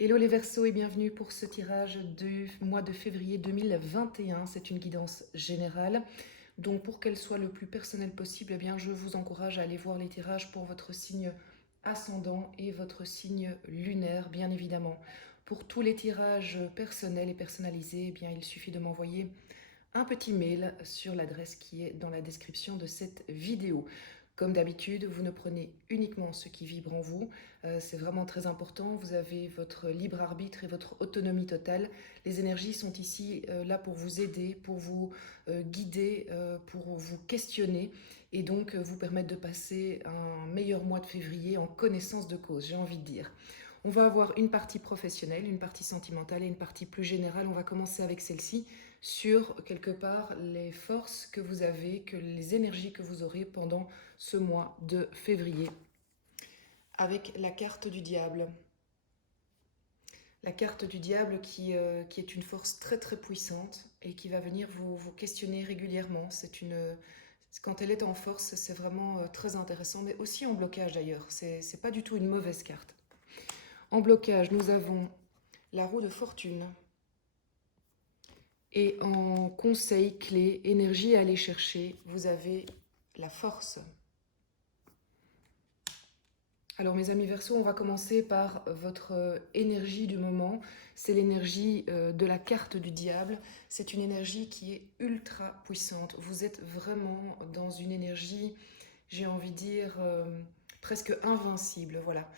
Hello les Verseaux et bienvenue pour ce tirage du mois de février 2021. C'est une guidance générale. Donc pour qu'elle soit le plus personnelle possible, eh bien, je vous encourage à aller voir les tirages pour votre signe ascendant et votre signe lunaire, bien évidemment. Pour tous les tirages personnels et personnalisés, eh bien, il suffit de m'envoyer un petit mail sur l'adresse qui est dans la description de cette vidéo. Comme d'habitude, vous ne prenez uniquement ce qui vibre en vous. C'est vraiment très important. Vous avez votre libre arbitre et votre autonomie totale. Les énergies sont ici là pour vous aider, pour vous guider, pour vous questionner et donc vous permettre de passer un meilleur mois de février en connaissance de cause, j'ai envie de dire. On va avoir une partie professionnelle, une partie sentimentale et une partie plus générale. On va commencer avec celle-ci sur quelque part les forces que vous avez, que les énergies que vous aurez pendant ce mois de février. Avec la carte du diable. La carte du diable qui est une force très très puissante et qui va venir vous questionner régulièrement. Quand elle est en force, c'est vraiment très intéressant, mais aussi en blocage d'ailleurs. C'est pas du tout une mauvaise carte. En blocage, nous avons la roue de fortune. Et en conseil clé, énergie à aller chercher, vous avez la force. Alors mes amis Verseaux, on va commencer par votre énergie du moment. C'est l'énergie de la carte du diable. C'est une énergie qui est ultra puissante. Vous êtes vraiment dans une énergie, j'ai envie de dire, presque invincible. Voilà.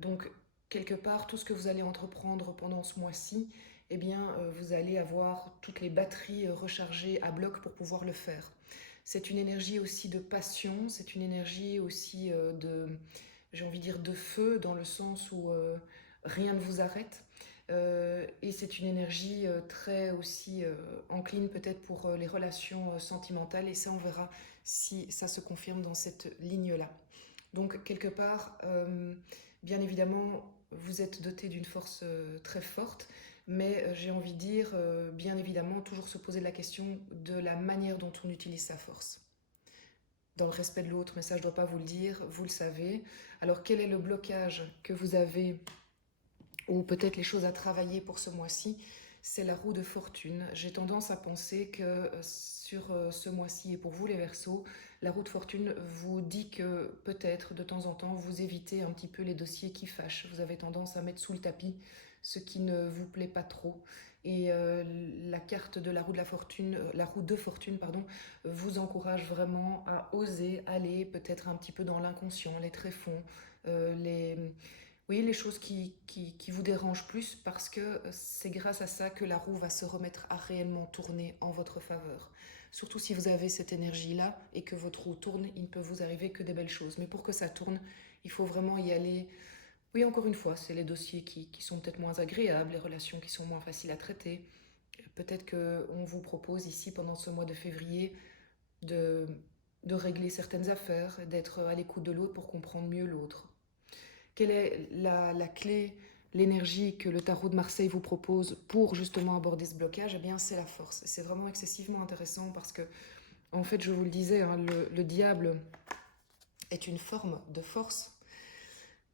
Donc quelque part, tout ce que vous allez entreprendre pendant ce mois-ci, eh bien, vous allez avoir toutes les batteries rechargées à bloc pour pouvoir le faire. C'est une énergie aussi de passion, c'est une énergie aussi j'ai envie de dire de feu, dans le sens où rien ne vous arrête. Et c'est une énergie très aussi encline peut-être pour les relations sentimentales, et ça on verra si ça se confirme dans cette ligne-là. Donc quelque part, bien évidemment, vous êtes doté d'une force très forte, mais j'ai envie de dire, bien évidemment, toujours se poser la question de la manière dont on utilise sa force dans le respect de l'autre, mais ça je ne dois pas vous le dire, vous le savez. Alors quel est le blocage que vous avez, ou peut-être les choses à travailler pour ce mois-ci? C'est la roue de fortune. J'ai tendance à penser que sur ce mois-ci, et pour vous les Verseaux, la roue de fortune vous dit que peut-être de temps en temps vous évitez un petit peu les dossiers qui fâchent. Vous avez tendance à mettre sous le tapis ce qui ne vous plaît pas trop. Et la carte de la roue de la fortune, la roue de fortune, pardon, vous encourage vraiment à oser aller peut-être un petit peu dans l'inconscient, les tréfonds, les choses qui vous dérangent plus, parce que c'est grâce à ça que la roue va se remettre à réellement tourner en votre faveur. Surtout si vous avez cette énergie-là et que votre roue tourne, il ne peut vous arriver que des belles choses. Mais pour que ça tourne, il faut vraiment y aller. Oui, encore une fois, c'est les dossiers qui sont peut-être moins agréables, les relations qui sont moins faciles à traiter. Peut-être qu'on vous propose ici, pendant ce mois de février, de, de régler certaines affaires, d'être à l'écoute de l'autre pour comprendre mieux l'autre. Quelle est la clé, l'énergie que le tarot de Marseille vous propose pour justement aborder ce blocage? Eh bien, c'est la force. C'est vraiment excessivement intéressant parce que, en fait, je vous le disais, hein, le diable est une forme de force.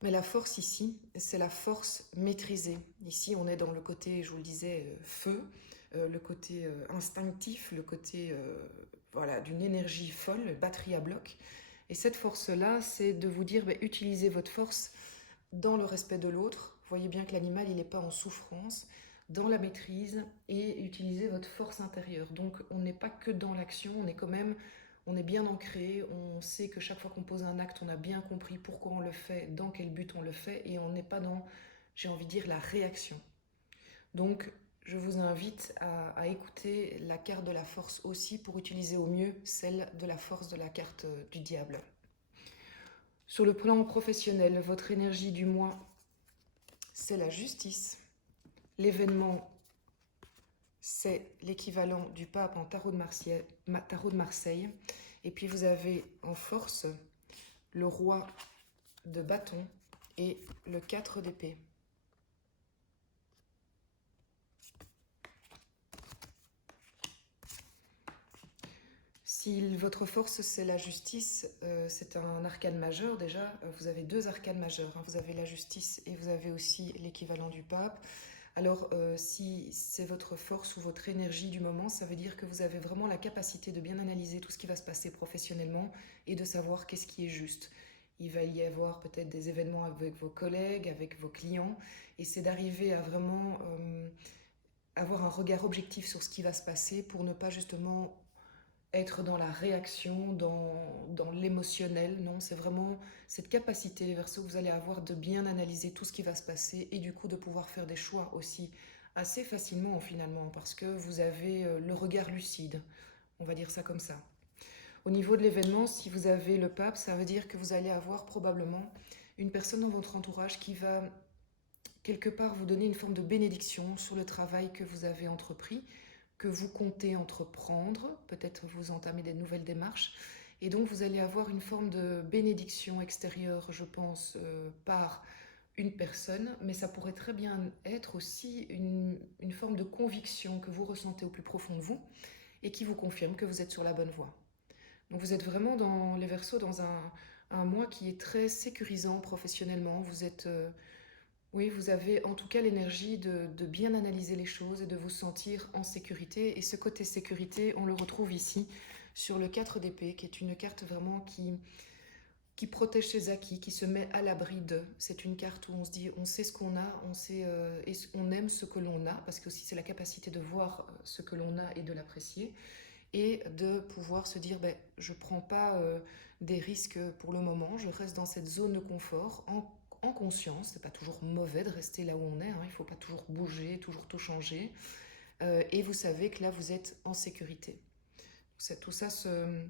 Mais la force ici, c'est la force maîtrisée. Ici, on est dans le côté, je vous le disais, feu, le côté instinctif, le côté voilà, d'une énergie folle, batterie à bloc. Et cette force-là, c'est de vous dire, utilisez votre force dans le respect de l'autre. Voyez bien que l'animal, il n'est pas en souffrance, dans la maîtrise, et utilisez votre force intérieure. Donc, on n'est pas que dans l'action, on est bien ancré, on sait que chaque fois qu'on pose un acte, on a bien compris pourquoi on le fait, dans quel but on le fait, et on n'est pas dans, j'ai envie de dire, la réaction. Donc, je vous invite à écouter la carte de la force aussi pour utiliser au mieux celle de la force de la carte du diable. Sur le plan professionnel, votre énergie du mois, c'est la justice. L'événement, c'est l'équivalent du pape en tarot de Marseille. Et puis vous avez en force le roi de bâton et le 4 d'épée. Si votre force c'est la justice, c'est un arcane majeur déjà. Vous avez deux arcanes majeurs, hein. Vous avez la justice et vous avez aussi l'équivalent du pape. Alors si c'est votre force ou votre énergie du moment, ça veut dire que vous avez vraiment la capacité de bien analyser tout ce qui va se passer professionnellement et de savoir qu'est-ce qui est juste. Il va y avoir peut-être des événements avec vos collègues, avec vos clients, et c'est d'arriver à vraiment avoir un regard objectif sur ce qui va se passer pour ne pas justement être dans la réaction, dans l'émotionnel. Non, c'est vraiment cette capacité, les Verseaux, que vous allez avoir de bien analyser tout ce qui va se passer et du coup de pouvoir faire des choix aussi assez facilement finalement parce que vous avez le regard lucide, on va dire ça comme ça. Au niveau de l'événement, si vous avez le pape, ça veut dire que vous allez avoir probablement une personne dans votre entourage qui va quelque part vous donner une forme de bénédiction sur le travail que vous avez entrepris, que vous comptez entreprendre, peut-être vous entamer des nouvelles démarches, et donc vous allez avoir une forme de bénédiction extérieure, je pense, par une personne, mais ça pourrait très bien être aussi une forme de conviction que vous ressentez au plus profond de vous et qui vous confirme que vous êtes sur la bonne voie. Donc vous êtes vraiment dans les Verseaux, dans un mois qui est très sécurisant professionnellement. Vous êtes oui, vous avez en tout cas l'énergie de bien analyser les choses et de vous sentir en sécurité. Et ce côté sécurité, on le retrouve ici sur le 4 d'épée, qui est une carte vraiment qui protège ses acquis, qui se met à l'abri de. C'est une carte où on se dit, on sait ce qu'on a, on sait, et on aime ce que l'on a, parce que aussi c'est la capacité de voir ce que l'on a et de l'apprécier, et de pouvoir se dire, ben, je ne prends pas des risques pour le moment, je reste dans cette zone de confort en conscience. C'est pas toujours mauvais de rester là où on est, hein. Il ne faut pas toujours bouger, toujours tout changer. Et vous savez que là, vous êtes en sécurité. Tout ça se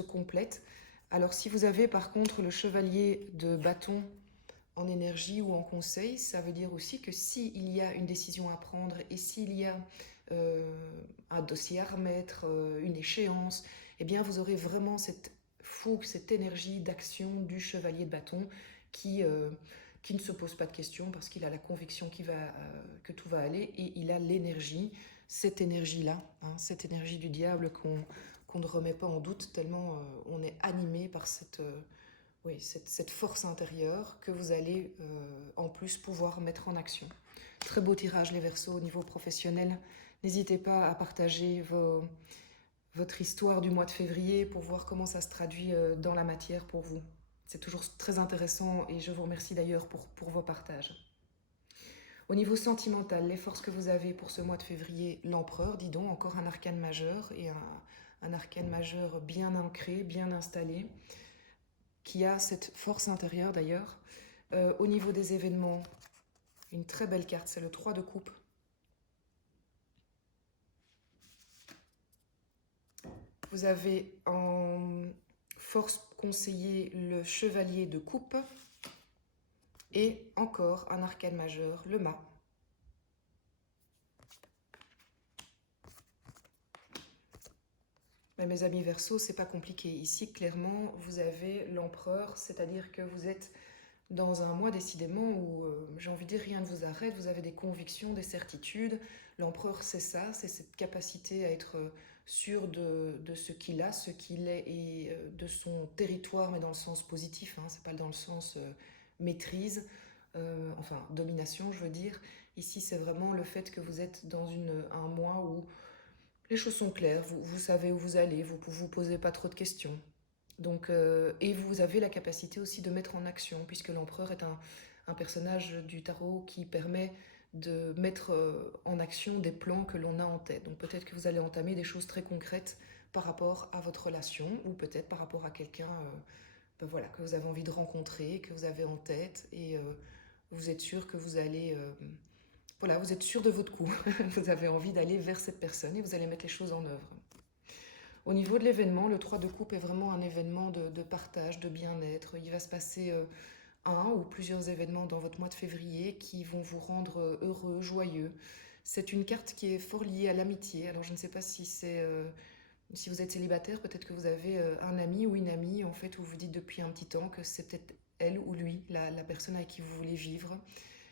complète. Alors si vous avez par contre le chevalier de bâton en énergie ou en conseil, ça veut dire aussi que s'il y a une décision à prendre et s'il y a un dossier à remettre, une échéance, eh bien vous aurez vraiment cette fougue, cette énergie d'action du chevalier de bâton qui, qui ne se pose pas de questions parce qu'il a la conviction que tout va aller et il a l'énergie, cette énergie-là, hein, cette énergie du diable qu'on ne remet pas en doute tellement on est animé par oui, cette force intérieure que vous allez en plus pouvoir mettre en action. Très beau tirage les Verseaux au niveau professionnel. N'hésitez pas à partager votre histoire du mois de février pour voir comment ça se traduit dans la matière pour vous. C'est toujours très intéressant et je vous remercie d'ailleurs pour vos partages. Au niveau sentimental, les forces que vous avez pour ce mois de février, l'empereur, dis donc, encore un arcane majeur et un arcane majeur bien ancré, bien installé, qui a cette force intérieure d'ailleurs. Au niveau des événements, une très belle carte, c'est le 3 de coupe. Vous avez en force conseillée le chevalier de coupe et encore un arcane majeur, le mât. Mais mes amis Verseaux, c'est pas compliqué. Ici, clairement, vous avez l'empereur, c'est-à-dire que vous êtes dans un mois décidément où, j'ai envie de dire, rien ne vous arrête, vous avez des convictions, des certitudes. L'empereur, c'est ça, c'est cette capacité à être sûr de ce qu'il a, ce qu'il est et de son territoire, mais dans le sens positif, hein, c'est pas dans le sens maîtrise, enfin domination, je veux dire. Ici, c'est vraiment le fait que vous êtes dans un mois où les choses sont claires, vous savez où vous allez, vous ne vous posez pas trop de questions. Donc, et vous avez la capacité aussi de mettre en action, puisque l'empereur est un personnage du tarot qui permet de mettre en action des plans que l'on a en tête. Donc peut-être que vous allez entamer des choses très concrètes par rapport à votre relation, ou peut-être par rapport à quelqu'un ben voilà, que vous avez envie de rencontrer, que vous avez en tête, et vous êtes sûr que vous allez... voilà, vous êtes sûr de votre coup. Vous avez envie d'aller vers cette personne et vous allez mettre les choses en œuvre. Au niveau de l'événement, le 3 de coupe est vraiment un événement de partage, de bien-être. Il va se passer un ou plusieurs événements dans votre mois de février qui vont vous rendre heureux, joyeux. C'est une carte qui est fort liée à l'amitié. Alors je ne sais pas si si vous êtes célibataire, peut-être que vous avez un ami ou une amie en fait où vous dites depuis un petit temps que c'est peut-être elle ou lui, la personne avec qui vous voulez vivre.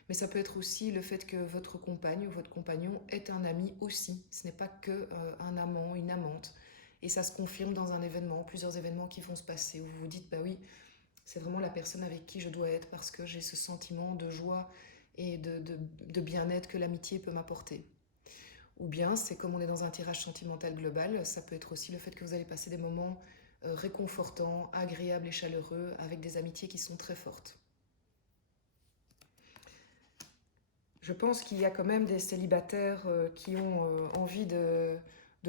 Mais ça peut être aussi le fait que votre compagne ou votre compagnon est un ami aussi. Ce n'est pas que un amant, une amante. Et ça se confirme dans un événement, plusieurs événements qui vont se passer, où vous vous dites, bah oui, c'est vraiment la personne avec qui je dois être parce que j'ai ce sentiment de joie et de bien-être que l'amitié peut m'apporter. Ou bien, c'est comme on est dans un tirage sentimental global, ça peut être aussi le fait que vous allez passer des moments réconfortants, agréables et chaleureux avec des amitiés qui sont très fortes. Je pense qu'il y a quand même des célibataires qui ont envie de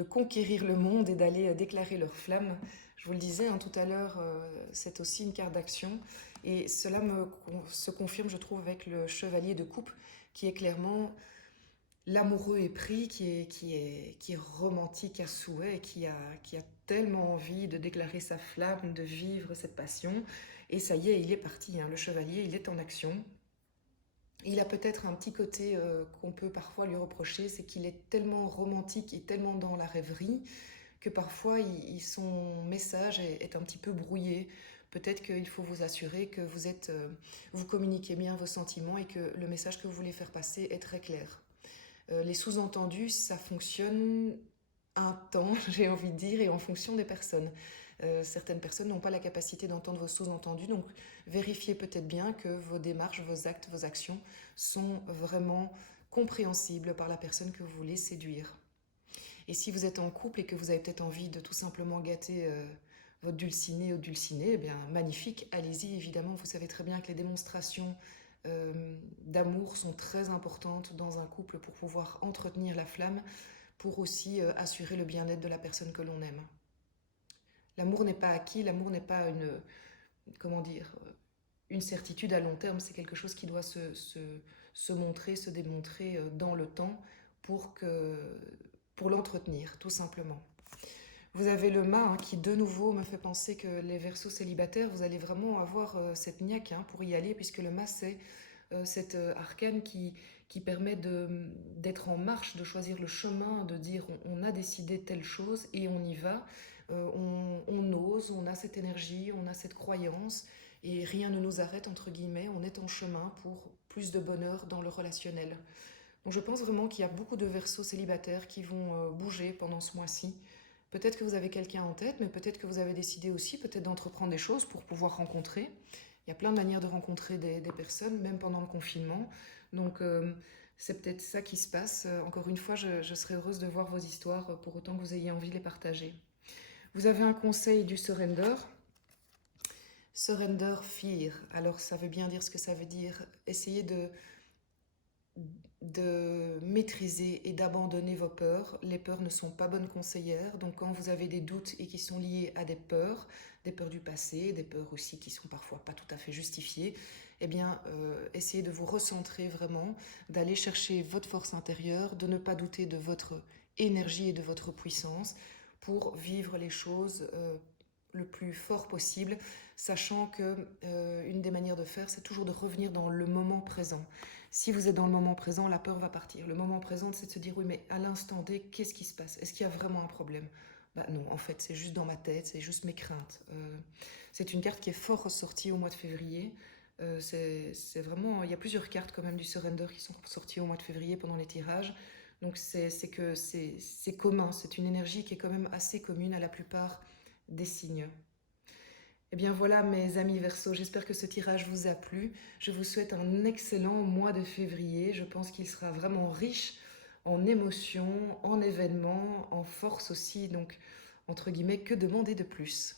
conquérir le monde et d'aller déclarer leur flamme. Je vous le disais hein, tout à l'heure, c'est aussi une carte d'action. Et cela se confirme, je trouve, avec le chevalier de coupe, qui est clairement l'amoureux épris, qui est romantique à souhait, et qui a tellement envie de déclarer sa flamme, de vivre cette passion. Et ça y est, il est parti, hein, le chevalier, il est en action. Il a peut-être un petit côté qu'on peut parfois lui reprocher, c'est qu'il est tellement romantique et tellement dans la rêverie que parfois son message est un petit peu brouillé. Peut-être qu'il faut vous assurer que vous communiquez bien vos sentiments et que le message que vous voulez faire passer est très clair. Les sous-entendus, ça fonctionne un temps, j'ai envie de dire, et en fonction des personnes. Certaines personnes n'ont pas la capacité d'entendre vos sous-entendus, donc vérifiez peut-être bien que vos démarches, vos actes, vos actions sont vraiment compréhensibles par la personne que vous voulez séduire. Et si vous êtes en couple et que vous avez peut-être envie de tout simplement gâter votre dulciné ou dulciné, eh bien magnifique, allez-y, évidemment, vous savez très bien que les démonstrations d'amour sont très importantes dans un couple pour pouvoir entretenir la flamme, pour aussi assurer le bien-être de la personne que l'on aime. L'amour n'est pas acquis, l'amour n'est pas comment dire, une certitude à long terme, c'est quelque chose qui doit se montrer, se démontrer dans le temps pour l'entretenir, tout simplement. Vous avez le mât hein, qui de nouveau me fait penser que les Verseaux célibataires, vous allez vraiment avoir cette niaque hein, pour y aller, puisque le mât c'est cet arcane qui permet d'être en marche, de choisir le chemin, de dire on a décidé telle chose et on y va, on ose, on a cette énergie, on a cette croyance et rien ne nous arrête entre guillemets, on est en chemin pour plus de bonheur dans le relationnel. Donc je pense vraiment qu'il y a beaucoup de Verseaux célibataires qui vont bouger pendant ce mois-ci. Peut-être que vous avez quelqu'un en tête, mais peut-être que vous avez décidé aussi peut-être d'entreprendre des choses pour pouvoir rencontrer. Il y a plein de manières de rencontrer des personnes, même pendant le confinement. Donc c'est peut-être ça qui se passe. Encore une fois, je serais heureuse de voir vos histoires pour autant que vous ayez envie de les partager. Vous avez un conseil du surrender. Surrender fear. Alors ça veut bien dire ce que ça veut dire. Essayez de maîtriser et d'abandonner vos peurs. Les peurs ne sont pas bonnes conseillères, donc quand vous avez des doutes et qui sont liés à des peurs du passé, des peurs aussi qui sont parfois pas tout à fait justifiées, eh bien essayez de vous recentrer vraiment, d'aller chercher votre force intérieure, de ne pas douter de votre énergie et de votre puissance pour vivre les choses le plus fort possible, sachant que une des manières de faire, c'est toujours de revenir dans le moment présent. Si vous êtes dans le moment présent, la peur va partir. Le moment présent, c'est de se dire, oui, mais à l'instant D, qu'est-ce qui se passe? Est-ce qu'il y a vraiment un problème? Bah non, en fait, c'est juste dans ma tête, c'est juste mes craintes. C'est une carte qui est fort ressortie au mois de février. C'est vraiment, il y a plusieurs cartes quand même du surrender qui sont ressorties au mois de février pendant les tirages. Donc c'est commun, c'est une énergie qui est quand même assez commune à la plupart des signes. Eh bien voilà mes amis Verseaux, j'espère que ce tirage vous a plu. Je vous souhaite un excellent mois de février. Je pense qu'il sera vraiment riche en émotions, en événements, en force aussi. Donc, entre guillemets, que demander de plus?